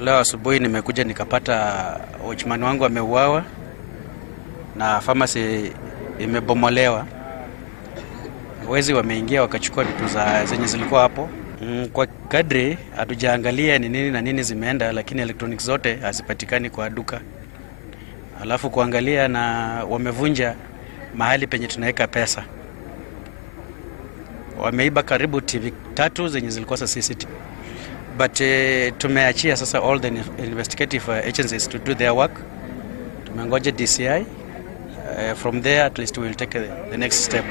Leo asubuhi nimekuja nikapata watchman wangu ameuawa na pharmacy imebomolewa. Wezi wameingia wakachukua vitu zenye zilikuwa hapo. Kwa kadri hatujaangalia ni nini na nini zimeenda, lakini electronics zote hazipatikani kwa duka. Alafu kuangalia na wamevunja mahali penye tunaweka pesa. Wameiba karibu TV 3 zenye zilikuwa CCTV. But tumeachia sasa all the investigative agencies to do their work. Tumengoja DCI. From there at least we will take the next step.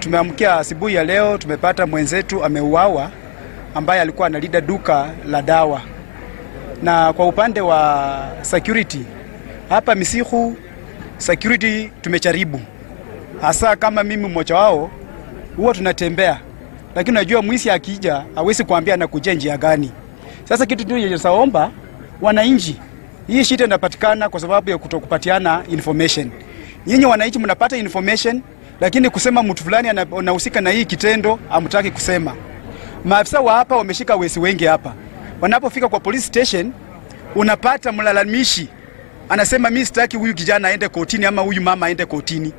Tumeamkia asubuhi ya leo tumepata mwenzetu ameuawa ambaye alikuwa analinda duka la dawa. Na kwa upande wa security hapa Misikhu security tumecharibu. Hasa kama mimi mmoja wao huwa tunatembea. Lakini unajua mwisi akija hawezi kuambia anakuja njia gani. Sasa kitu tunachoomba wananchi, hii shida inapatikana kwa sababu ya kutokupatiana information. Nyinyi wananchi mnapata information, lakini kusema mtu fulani anahusika na hii kitendo hamtaki kusema. Maafisa wa hapa wameshika wezi wengi hapa. Wanapofika kwa police station unapata mlalamishi anasema mimi sitaki huyu kijana aende kotini ama huyu mama aende kotini.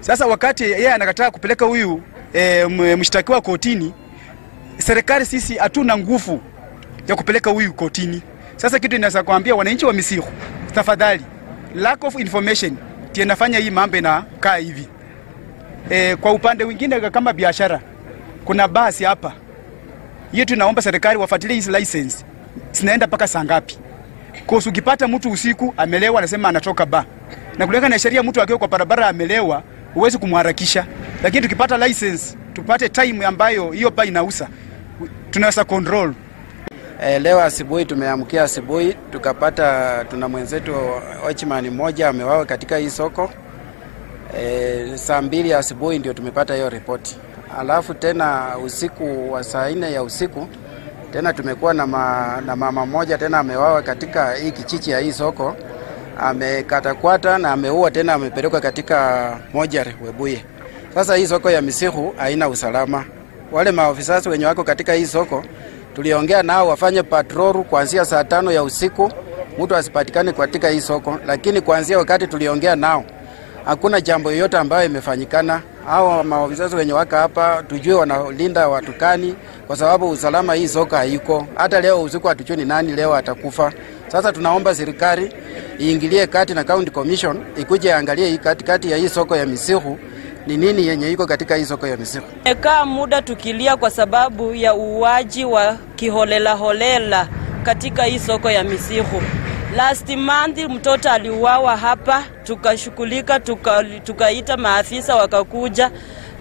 Sasa wakati yeye anakataa kupeleka huyu mshtakiwa kotini, serikali sisi hatuna nguvu ya kupeleka huyu kotini. Sasa kitu ninaweza kuambia wananchi wa Misikhu, tafadhali, lack of information tinafanya hii mambo na kaa hivi. Kwa upande mwingine kama biashara, kuna basi hapa. Hiyo tunaomba serikali wafuatilie hizi license. Zinaenda paka saa ngapi? Kwa sababu ukipata mtu usiku amelewa anasema anatoka ba. Na kulingana na sheria mtu akiwa kwa barabara amelewa huwezi kumharakisha. Lakini tukipata license, tupate time ambayo hiyo ba inausa, tunaweza control. Leo asubuhi tumeamkia asubuhi tukapata tuna mwenzetu watchman mmoja ameuawa katika hii soko. Saa 2 asubuhi ndio tumepata hiyo ripoti. Alafu tena usiku wa saa 4 ya usiku tena tumekuwa na mama mmoja tena ameuawa katika hii kichichi ya hii soko. Amekatakwata na ameua tena amepelekwa katika mojari Webuye. Sasa hii soko ya Misikhu haina usalama. Wale maofisa wenye wako katika hii soko tuliongea nao wafanye patrol kuanzia saa 5 ya usiku mtu asipatikane katika hii soko, lakini kuanzia wakati tuliongea nao hakuna jambo yoyote ambayo imefanyikana. Hao maofisa wenye waka hapa tujue wanalinda watu kani, kwa sababu usalama hii soko haiko. Hata leo usiku hatujui ni nani leo atakufa. Sasa tunaomba serikali iingilie kati na county commission ikuje angalie hii kati ya hii soko ya Misikhu ni nini yenye iko katika hii soko ya Misikhu. Tumekaa muda tukilia kwa sababu ya uuaji wa kiholela katika hii soko ya Misikhu. Last month mtoto aliuawa hapa, tukashughulika tukaita maafisa wakakuja,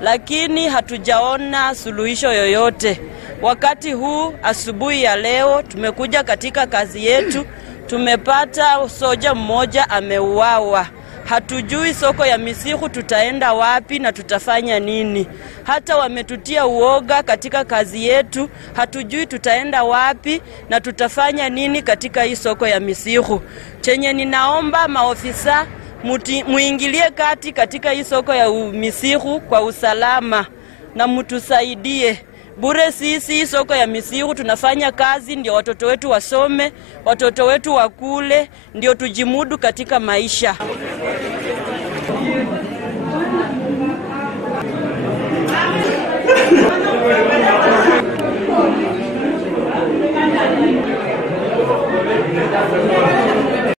lakini hatujaona suluhisho yoyote. Wakati huu asubuhi ya leo tumekuja katika kazi yetu, tumepata soja mmoja ameuawa. Hatujui soko ya Misikhu tutaenda wapi na tutafanya nini. Hata wametutia uoga katika kazi yetu, hatujui tutaenda wapi na tutafanya nini katika hii soko ya Misikhu. Chenye ninaomba maofisa muingilie kati katika hii soko ya Misikhu kwa usalama na mtusaidie. Bure sisi soko ya Misikhu tunafanya kazi ndio watoto wetu wasome, watoto wetu wakule, ndio tujimudu katika maisha.